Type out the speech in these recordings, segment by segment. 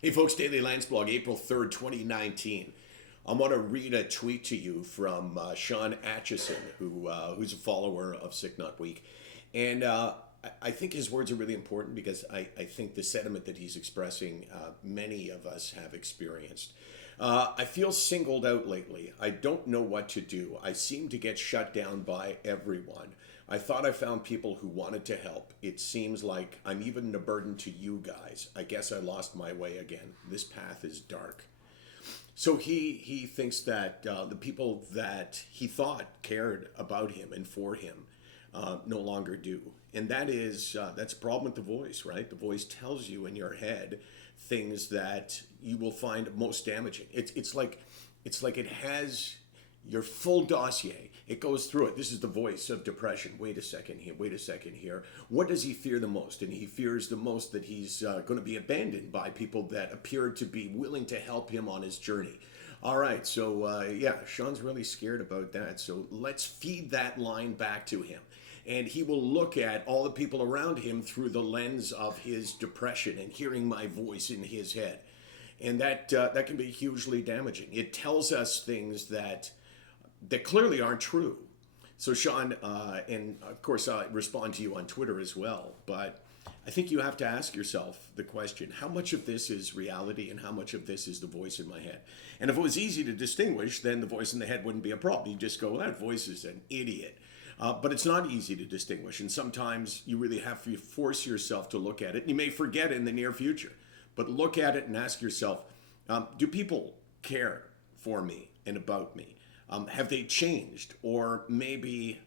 Hey folks, Daily Landsblog, April 3rd, 2019. I want to read a tweet to you from Sean Atchison, who's a follower of SickNotWeak. And I think his words are really important because I think the sentiment that he's expressing, many of us have experienced. I feel singled out lately. I don't know what to do. I seem to get shut down by everyone. I thought I found people who wanted to help. It seems like I'm even a burden to you guys. I guess I lost my way again. This path is dark. So he thinks that the people that he thought cared about him and for him no longer do, and that's a problem with the voice, right? The voice tells you in your head things that you will find most damaging. It's like it has your full dossier. It goes through it. This is the voice of depression. Wait a second here. Wait a second here. What does he fear the most? And he fears the most that he's going to be abandoned by people that appear to be willing to help him on his journey. All right, so yeah, Sean's really scared about that. So let's feed that line back to him. And he will look at all the people around him through the lens of his depression and hearing my voice in his head. And that can be hugely damaging. It tells us things that clearly aren't true. So, Sean, and of course, I respond to you on Twitter as well, but I think you have to ask yourself the question, how much of this is reality and how much of this is the voice in my head? And if it was easy to distinguish, then the voice in the head wouldn't be a problem. You just go, that voice is an idiot. But it's not easy to distinguish, and sometimes you really have to force yourself to look at it. You may forget in the near future, but look at it and ask yourself, do people care for me and about me? Have they changed? Or maybe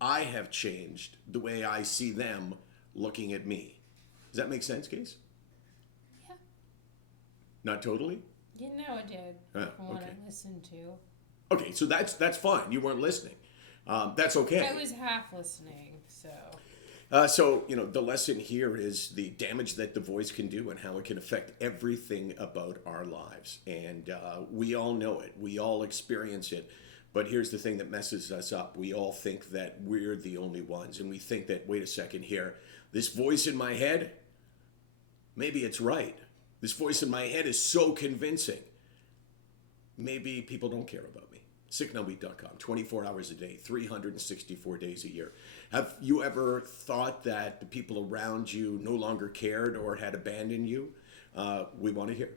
I have changed the way I see them looking at me. Does that make sense, Case? Yeah, Not totally? you know it did from what Okay. I listened to. Okay, so that's fine. You weren't listening. That's I okay. was half listening, so So, the lesson here is the damage that the voice can do and how it can affect everything about our lives. And we all know it, we all experience it. But here's the thing that messes us up. We all think that we're the only ones. And we think that, wait a second here, this voice in my head, maybe it's right. This voice in my head is so convincing. Maybe people don't care about me. SickNotWeak.com, 24 hours a day, 364 days a year. Have you ever thought that the people around you no longer cared or had abandoned you? We want to hear.